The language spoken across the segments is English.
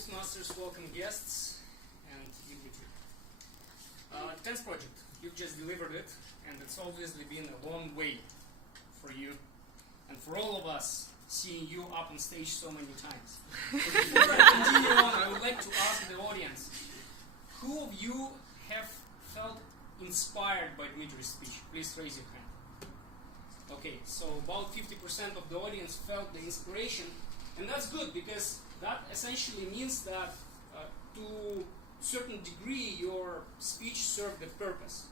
Toastmasters, welcome guests, and Dimitri. 10th project, you've just delivered it, and it's obviously been a long way for you, and for all of us, seeing you up on stage so many times. Before I continue on, I would like to ask the audience, who of you have felt inspired by Dimitri's speech? Please raise your hand. Okay, so about 50% of the audience felt the inspiration, and that's good because that essentially means that to a certain degree your speech served the purpose.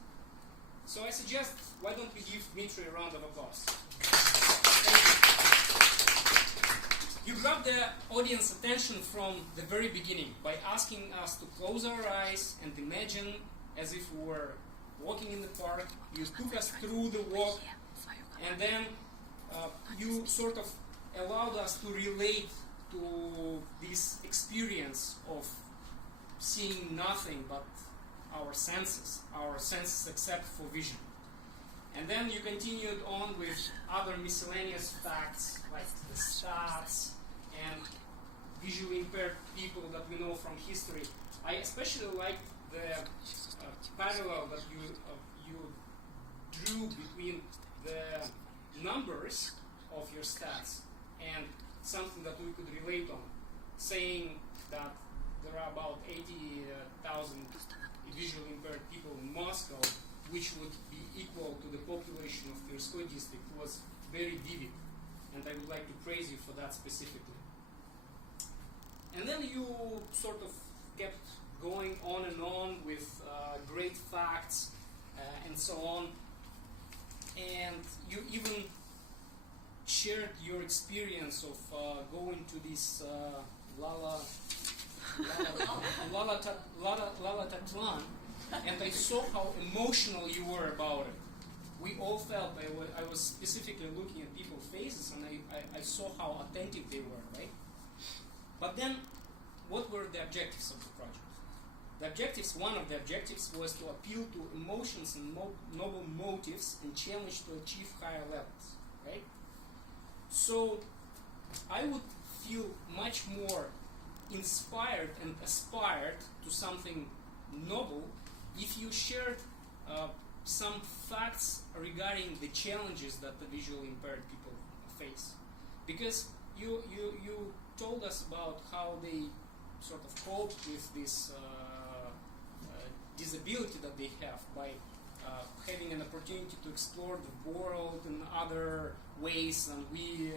So I suggest, why don't we give Dmitri a round of applause? Thank you. You grabbed the audience attention from the very beginning by asking us to close our eyes and imagine as if we were walking in the park. You took us through the walk, and then you sort of allowed us to relate to this experience of seeing nothing but our senses except for vision. And then you continued on with other miscellaneous facts like the stats and visually impaired people that we know from history. I especially liked the parallel that you drew between the numbers of your stats and something that we could relate on, saying that there are about 80,000 visually impaired people in Moscow, which would be equal to the population of Tverskoy district, was very vivid, and I would like to praise you for that specifically. And then you sort of kept going on and on with great facts and so on, and you even shared your experience of going to this Tatlan, and I saw how emotional you were about it. We all felt, I was specifically looking at people's faces, and I saw how attentive they were, right? But then, what were the objectives of the project? One of the objectives was to appeal to emotions and noble motives and challenge to achieve higher levels, right? So I would feel much more inspired and aspired to something noble if you shared some facts regarding the challenges that the visually impaired people face. Because you told us about how they sort of cope with this disability that they have by having an opportunity to explore the world in other ways than we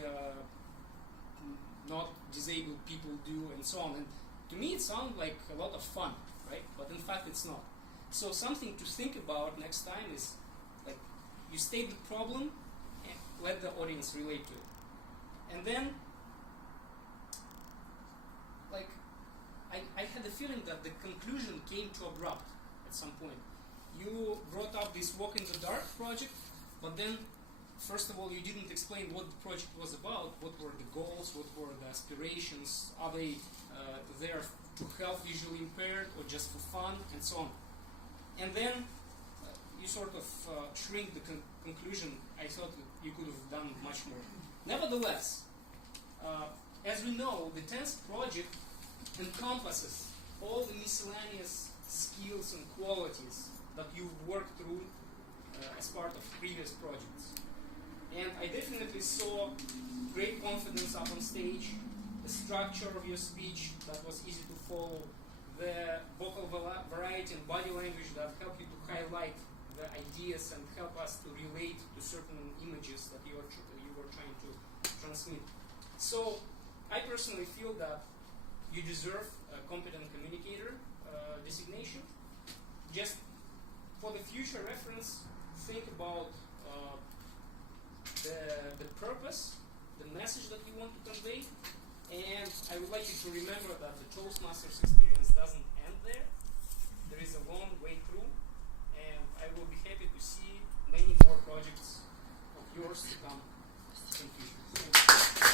not disabled people do, and so on. And to me it sounded like a lot of fun, right? But in fact it's not. So something to think about next time is, like, you state the problem and let the audience relate to it. And then, like, I had the feeling that the conclusion came too abrupt at some point. You brought up this Walk in the Dark project, but then, first of all, you didn't explain what the project was about. What were the goals? What were the aspirations? Are they there to help visually impaired or just for fun, and so on? And then you sort of shrink the conclusion. I thought that you could have done much more. Nevertheless, as we know, the 10th project encompasses all the miscellaneous skills and qualities that you've worked through as part of previous projects. And I definitely saw great confidence up on stage, the structure of your speech that was easy to follow, the vocal variety and body language that helped you to highlight the ideas and help us to relate to certain images that you were trying to transmit. So I personally feel that you deserve a competent communicator designation. Just for the future reference, think about the purpose, the message that you want to convey, and I would like you to remember that the Toastmasters experience doesn't end there. There is a long way through, and I will be happy to see many more projects of yours to come in the future.